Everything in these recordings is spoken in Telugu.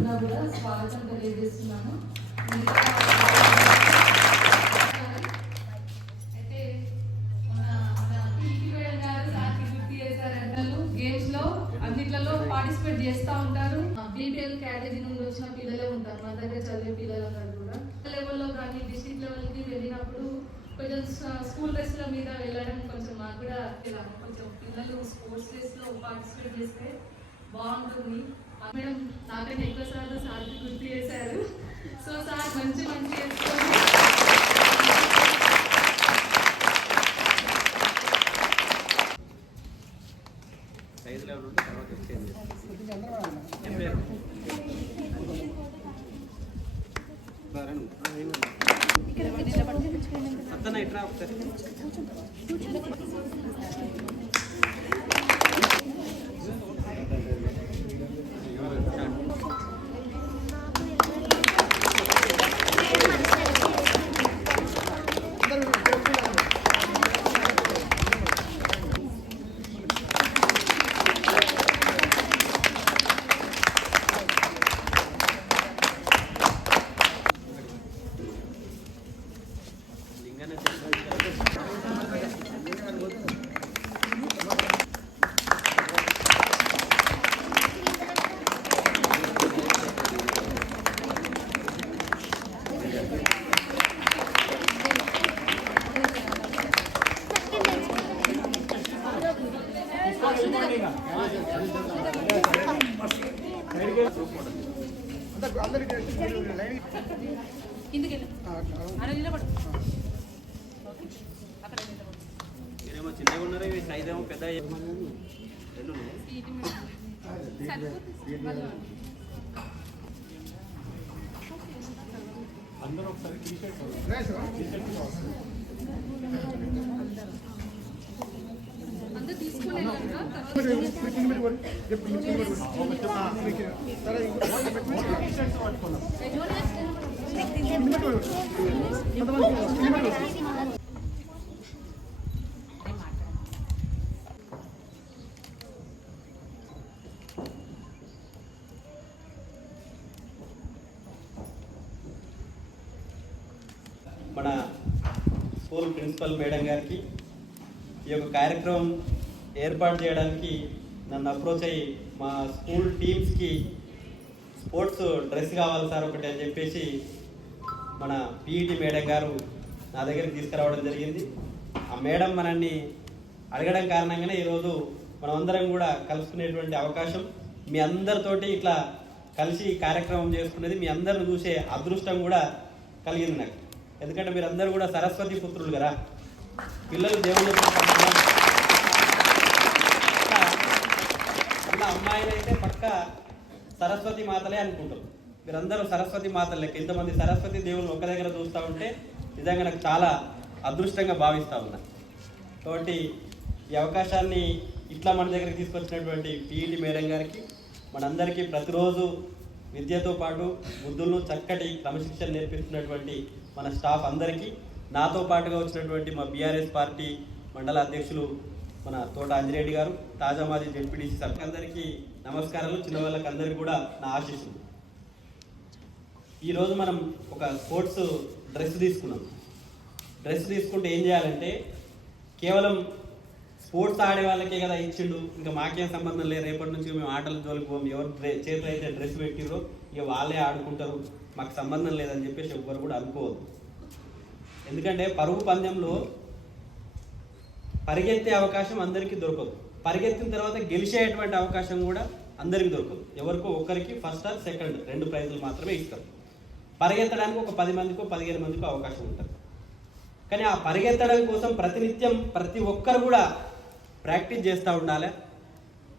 తరఫున కూడా స్వాగతం తెలియజేస్తున్నాను. అయితే మన పీటీ మేడం గారు సార్కి గుర్తు చేశారంటారు. గేమ్స్ లో అన్నిట్లలో పార్టిసిపేట్ చేస్తూ ఉంటారు. బీపీఎల్ కేటగిరీ నుండి వచ్చిన పిల్లలే ఉంటారు, మన దగ్గర చదివే పిల్లలు అన్నారు కూడా. లెవెల్లో కానీ డిస్ట్రిక్ట్ లెవెల్కి వెళ్ళినప్పుడు కొంచెం స్కూల్ డ్రెస్ల మీద వెళ్ళడం కొంచెం మాకు కూడా కొంచెం పిల్లలు స్పోర్ట్స్ డ్రెస్లో పార్టిసిపేట్ చేస్తే బాగుంటుంది. మేడం నాకైనా ఎక్కువ సార్లు సార్కి గుర్తు చేశారు. సో సార్ మంచి చేసుకొని ఇట్లా ఒకసారి మీరేమో చిన్నగా ఉన్నారు, ఇవి సైజ్ ఏమో పెద్ద రెండు అందరూ ఒకసారి మన స్కూల్ ప్రిన్సిపల్ మేడం గారికి ఈ యొక్క కార్యక్రమం ఏర్పాటు చేయడానికి నన్ను అప్రోచ్ అయ్యి మా స్కూల్ టీమ్స్కి స్పోర్ట్స్ డ్రెస్ కావాలి సార్ ఒకటి అని చెప్పేసి మన పీఈటీ మేడం గారు నా దగ్గరికి తీసుకురావడం జరిగింది. ఆ మేడం మనల్ని అడగడం కారణంగానే ఈరోజు మనమందరం కూడా కలుసుకునేటువంటి అవకాశం, మీ అందరితోటి ఇట్లా కలిసి కార్యక్రమం చేసుకునేది, మీ అందరిని చూసే అదృష్టం కూడా కలిగింది నాకు. ఎందుకంటే మీరందరూ కూడా సరస్వతి పుత్రులు కదా, పిల్లలు దేవుళ్ళు ఉన్న అమ్మాయిలు అయితే పక్క సరస్వతి మాతలే అనుకుంటారు. మీరందరూ సరస్వతి మాతలు లెక్క. ఇంతమంది సరస్వతి దేవుళ్ళు ఒక దగ్గర చూస్తూ ఉంటే నిజంగా నాకు చాలా అదృష్టంగా భావిస్తూ ఉన్నా. కాబట్టి ఈ అవకాశాన్ని ఇట్లా మన దగ్గరికి తీసుకొచ్చినటువంటి పీఈటీ మేడం గారికి, మనందరికీ ప్రతిరోజు విద్యతో పాటు బుద్ధులను చక్కటి క్రమశిక్షణ నేర్పిస్తున్నటువంటి మన స్టాఫ్ అందరికీ, నాతో పాటుగా వచ్చినటువంటి మా బీఆర్ఎస్ పార్టీ మండల అధ్యక్షులు మన తోట అంజిరెడ్డి గారు, తాజా మాజీ జెడ్పీటీసీ సభ్యులు అందరికీ నమస్కారాలు. చిన్న వాళ్ళకి అందరికీ కూడా నా ఆశీస్సులు. ఈరోజు మనం ఒక స్పోర్ట్స్ డ్రెస్ తీసుకున్నాం. డ్రెస్ తీసుకుంటే ఏం చేయాలంటే కేవలం స్పోర్ట్స్ ఆడే వాళ్ళకే కదా ఇచ్చిండు, ఇంకా మాకేం సంబంధం లేదు, రేపటి నుంచి మేము ఆటల జోలికి పోము, ఎవరు చేతిలో అయితే డ్రెస్ పెట్టిరో ఇక వాళ్ళే ఆడుకుంటారు, మాకు సంబంధం లేదని చెప్పేసి ఎవ్వరు కూడా అనుకోవద్దు. ఎందుకంటే పరుగు పందెంలో పరిగెత్తే అవకాశం అందరికీ దొరకదు, పరిగెత్తిన తర్వాత గెలిచేటువంటి అవకాశం కూడా అందరికీ దొరకదు. ఎవరికో ఒకరికి ఫస్ట్ ఆర్ సెకండ్ 2 ప్రైజులు మాత్రమే ఇస్తారు. పరిగెత్తడానికి ఒక 10 మందికో 15 మందికో అవకాశం ఉంటుంది. కానీ ఆ పరిగెత్తడం కోసం ప్రతినిత్యం ప్రతి ఒక్కరు కూడా ప్రాక్టీస్ చేస్తూ ఉండాలి.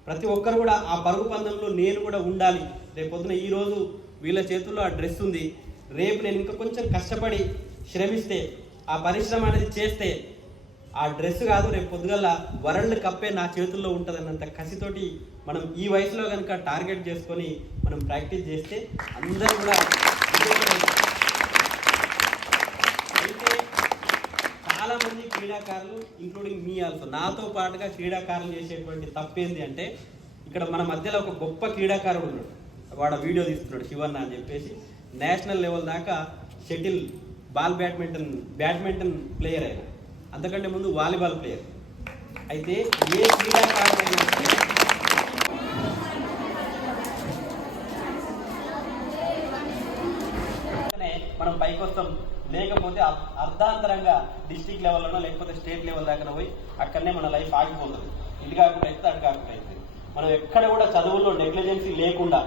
ప్రతి ఒక్కరు కూడా ఆ పరుగు పందెంలో నేను కూడా ఉండాలి. రేపు పొద్దున ఈరోజు వీళ్ళ చేతుల్లో ఆ డ్రెస్ ఉంది, రేపు నేను ఇంకా కొంచెం కష్టపడి శ్రమిస్తే, ఆ పరిశ్రమ అనేది చేస్తే ఆ డ్రెస్ కాదు రేపు పొద్దుగల వరల్డ్ కప్పే నా చేతుల్లో ఉంటుంది అన్నంత కసితోటి మనం ఈ వయసులో కనుక టార్గెట్ చేసుకొని మనం ప్రాక్టీస్ చేస్తే అందరూ కూడా అయితే చాలామంది క్రీడాకారులు ఇంక్లూడింగ్ మీ ఆల్సో నాతో పాటుగా క్రీడాకారులు చేసేటువంటి తప్పేంది అంటే ఇక్కడ మన మధ్యలో ఒక గొప్ప క్రీడాకారుడు ఉన్నాడు. వాడు వీడియో తీస్తున్నాడు శివన్న అని చెప్పేసి నేషనల్ లెవెల్ దాకా షటిల్ బ్యాడ్మింటన్ ప్లేయర్ అయినా, అంతకంటే ముందు వాలీబాల్ ప్లేయర్. అయితే ఏ క్రీడాకారుడైనా మనం పైకి వస్తాం, లేకపోతే అర్ధాంతరంగా డిస్ట్రిక్ట్ లెవెల్లోనో లేకపోతే స్టేట్ లెవెల్ దాకా పోయి అక్కడనే మన లైఫ్ ఆగిపోతుంది. ఇది కాకుండా అయితే అటు కాకుండా అయితే మనం ఎక్కడ కూడా చదువుల్లో నెగ్లిజెన్సీ లేకుండా,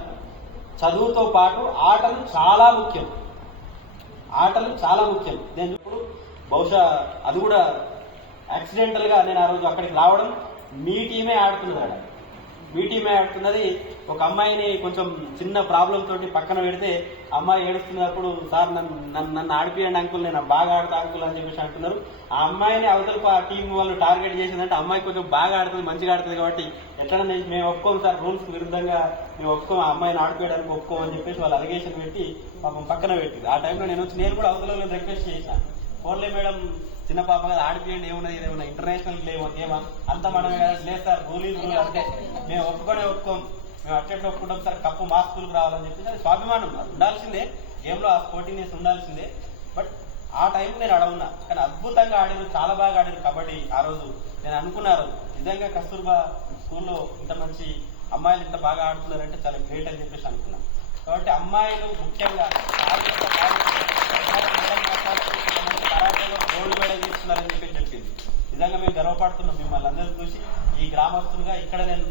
చదువుతో పాటు ఆటలు చాలా ముఖ్యం. నేను ఇప్పుడు బహుశా అది కూడా యాక్సిడెంటల్ గా నేను ఆ రోజు అక్కడికి రావడం, మీ టీమే ఆడుతున్నది. ఒక అమ్మాయిని కొంచెం చిన్న ప్రాబ్లం తోటి పక్కన పెడితే అమ్మాయి ఏడుస్తున్నప్పుడు, సార్ నన్ను ఆడిపియండి అంకుల్, నేను బాగా ఆడతా అంకుల్ అని చెప్పేసి అంటున్నారు. ఆ అమ్మాయిని అవతల ఆ టీం వాళ్ళు టార్గెట్ చేసిందంటే అమ్మాయి కొంచెం బాగా ఆడుతుంది, మంచిగా ఆడుతుంది కాబట్టి ఎట్లా మేము ఒప్పుకోము సార్, రూల్స్ విరుద్ధంగా మేము ఒప్పుకోము, ఆ అమ్మాయిని ఆడిపోయడానికి ఒప్పుకోమని చెప్పేసి వాళ్ళు అలిగేషన్ పెట్టి పాపం పక్కన పెట్టింది. ఆ టైంలో నేను కూడా అవతల రిక్వెస్ట్ చేసిన, ఫోన్లే మేడం చిన్న పాప కదా ఆడిపియండి, ఏమన్నా ఇంటర్నేషనల్ గేమా అంతా మనమే కదా, లేదు సార్ రూల్ అంటే మేము ఒప్పుకోం, మేము అట్లా ఒప్పుకుంటాం సార్, కప్పు మా స్కూల్కి రావాలని చెప్పేసి అది స్వాభిమానం, అది ఉండాల్సిందే, గేమ్లో ఆ స్పోర్టింగ్నెస్ ఉండాల్సిందే. బట్ ఆ టైంలో నేను అడవున్నా, కానీ అద్భుతంగా ఆడారు, చాలా బాగా ఆడారు కబడ్డీ. ఆ రోజు నేను అనుకున్నారు నిజంగా కస్తూర్బా స్కూల్లో ఇంత మంచి అమ్మాయిలు ఇంత బాగా ఆడుతున్నారంటే చాలా గ్రేట్ అని చెప్పేసి అనుకున్నాను. కాబట్టి అమ్మాయిలు ముఖ్యంగా కరాటేలో గోల్డ్ మెడల్ తీసుకున్నారని చెప్పి చెప్పింది. నిజంగా మేము గర్వపడుతున్నాం మిమ్మల్ని అందరూ చూసి. ఈ గ్రామస్తులుగా ఇక్కడ నేను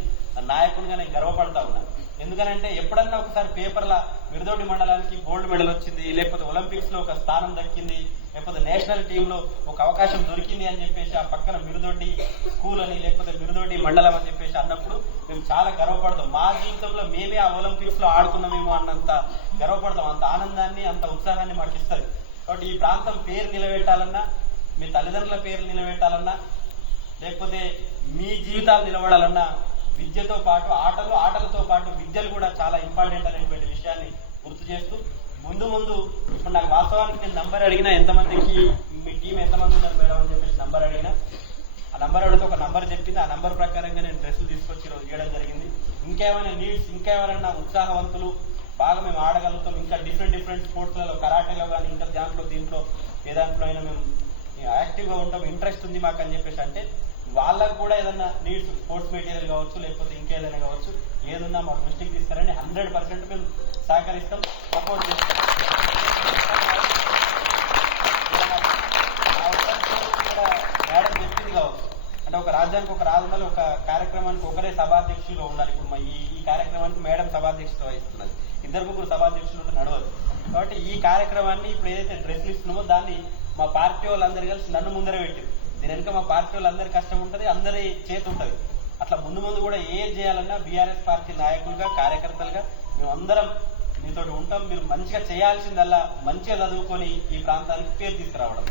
నాయకునిగా నేను గర్వపడతా ఉన్నాను. ఎందుకనంటే ఎప్పుడన్నా ఒకసారి పేపర్ల మిరుదొడ్డి మండలానికి గోల్డ్ మెడల్ వచ్చింది, లేకపోతే ఒలింపిక్స్ లో ఒక స్థానం దక్కింది, లేకపోతే నేషనల్ టీంలో ఒక అవకాశం దొరికింది అని చెప్పేసి ఆ పక్కన మిరుదొడ్డి స్కూల్ అని లేకపోతే మిరుదొడ్డి మండలం అని చెప్పేసి అన్నప్పుడు మేము చాలా గర్వపడతాం. మా జీవితంలో మేమే ఆ ఒలింపిక్స్ లో ఆడుతున్నామేమో అన్నంత గర్వపడతాం. అంత ఆనందాన్ని, అంత ఉత్సాహాన్ని మాకు ఇస్తారు. కాబట్టి ఈ ప్రాంతం పేరు నిలబెట్టాలన్నా, మీ తల్లిదండ్రుల పేరు నిలబెట్టాలన్నా, లేకపోతే మీ జీవితాలు నిలబడాలన్నా విద్యతో పాటు ఆటలతో పాటు విద్యలు కూడా చాలా ఇంపార్టెంట్ అనేటువంటి విషయాన్ని గుర్తు చేస్తూ ముందు ఇప్పుడు నాకు వాస్తవానికి నేను నంబర్ అడిగినా, ఎంతమందికి మీ టీం ఎంతమంది ఉన్నారు మేడం అని చెప్పేసి నంబర్ అడిగినా, ఆ నంబర్ అడిగితే ఒక నంబర్ చెప్పింది. ఆ నంబర్ ప్రకారంగా నేను డ్రెస్సులు తీసుకొచ్చి ఈరోజు చేయడం జరిగింది. ఇంకేమైనా నీడ్స్, ఇంకెవరైనా ఉత్సాహవంతులు బాగా మేము ఆడగలుగుతాం, ఇంకా డిఫరెంట్ స్పోర్ట్స్లలో కరాటేలో కానీ ఇంకా దీంట్లో ఏ దాంట్లో అయినా మేము యాక్టివ్గా ఉంటాం, ఇంట్రెస్ట్ ఉంది మాకు అని చెప్పేసి అంటే వాళ్ళకు కూడా ఏదన్నా నీడ్స్, స్పోర్ట్స్ మెటీరియల్ కావచ్చు లేకపోతే ఇంకేదైనా కావచ్చు, ఏదన్నా మా దృష్టికి తీస్తారని 100% మేము సహకరిస్తాం, సపోర్ట్ చేస్తాం. మేడం చెప్పింది కావచ్చు అంటే ఒక రాజ్యానికి ఒక రాజు ఉండాలి, ఒక కార్యక్రమానికి ఒకరే సభాధ్యక్షులుగా ఉండాలి. ఇప్పుడు ఈ కార్యక్రమానికి మేడం సభాధ్యక్షత వహిస్తున్నది, 2-3 సభాధ్యక్షులు ఉంటే నడవదు. కాబట్టి ఈ కార్యక్రమాన్ని ఇప్పుడు ఏదైతే డ్రెస్సులు ఇస్తున్నామో దాన్ని మా పార్టీ వాళ్ళందరూ కలిసి నన్ను ముందర పెట్టారు. దీని వెనుక మా పార్టీ వాళ్ళందరి కష్టం ఉంటుంది, అందరి చేతి ఉంటుంది. అట్లా ముందు కూడా ఏది చేయాలన్నా బీఆర్ఎస్ పార్టీ నాయకులుగా, కార్యకర్తలుగా మేమందరం మీతో ఉంటాం. మీరు మంచిగా చేయాల్సిందల్లా మంచిగా చదువుకొని ఈ ప్రాంతానికి పేరు తీసుకురావడం.